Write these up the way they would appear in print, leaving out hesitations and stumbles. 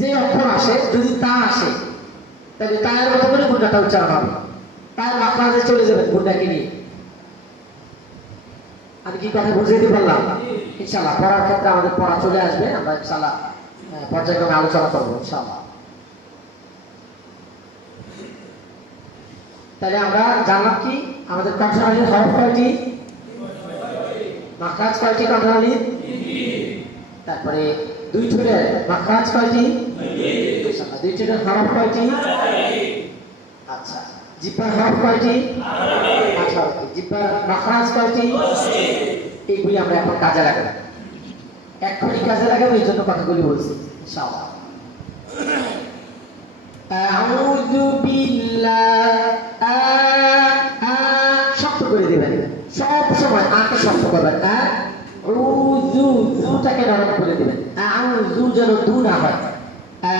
যে অক্ষর আসে যদি তা আসে তাহলে তায়ের মতো করে গুণাটা উচ্চারণ হবে। তার মাখরাজে চলে যাবেন গুণটাকে নিয়ে। আমি কি কথা বুঝিয়ে দিতে পারলাম? ইনশাআল্লাহ পড়ার ক্ষেত্রে আমাদের পড়া চলে আসবে, আমরা ইনশাআল্লাহ পর্যায়ক্রমে আলোচনা করবো ইনশাআল্লাহ। তাহলে আমরা জানলাম কি আমাদের কণ্ঠনালীর হরফ কয়টি, মাখরাজ কয়টি কণ্ঠনালীর, তারপরে দুই ঠোঁটের মাখরাজ কয়টি, দুই ঠোঁটের হরফ কয়টি, আচ্ছা জিহ্বার হরফ কয়টি, 18টি, জিহ্বার মাখরাজ কয়টি, এইগুলি আমরা এখন কাজে লাগাবো, এক্ষুনি কাজে লাগাবো, এই জন্য কথাগুলি বলছি ইনশাআল্লাহ। আউযু বিল্লাহ, শক্ত করে দিবেন সব সময়, আকে শক্ত করবেন। আউযু, জুটাকে নরম করে দিবেন, আউযু যেন দু না হয়।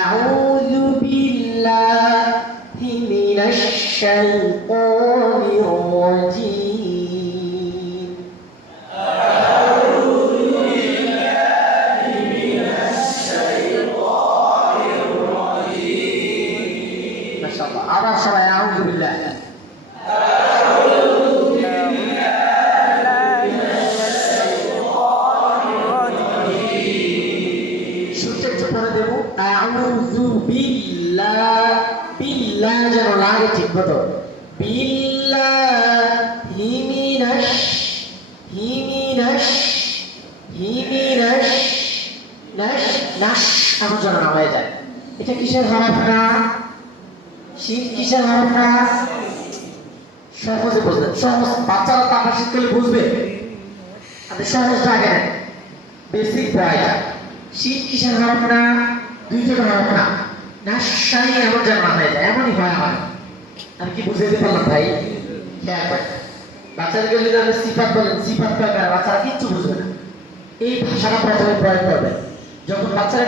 আউযু বিল্লাহি মিনাশ শাইতানির রাজীম। মাশাআল্লাহ, আবার সবাই আউযু বিল্লাহ। আউযু বিল্লাহ, বিল্লাহ যেন লাগে ঠিক মতো, বিল্লাহি মিনাশ, হিমিনাশ, হিমিনাশ, নাশ, নাশ এমন যেন না হয়ে যায়। এটা কিসের হরফ না? শীত কিসের হরফ না? সহজে বুঝবেন, সহজ, বাচ্চারা তারপর শীতকালে বুঝবে। আপনি সহজটা আগে নেন, বেসিক পড়াইটা। শীত কিসের হরফ না? দুই ঠোঁটের হরফ না, নাশাই এমন যেন না হয়ে যায়, এমনই হয় আমার। আমি কি বুঝাইতে পারলাম ভাই? খেয়াল করেন, বাচ্চাদেরকে যদি আপনি সিফাত বলেন, সিফাত প্রয়োগ করেন, বাচ্চারা কিচ্ছু বুঝবে না। এই ভাষাটা প্রথমে প্রয়োগ করবেন। যখন বাচ্চারা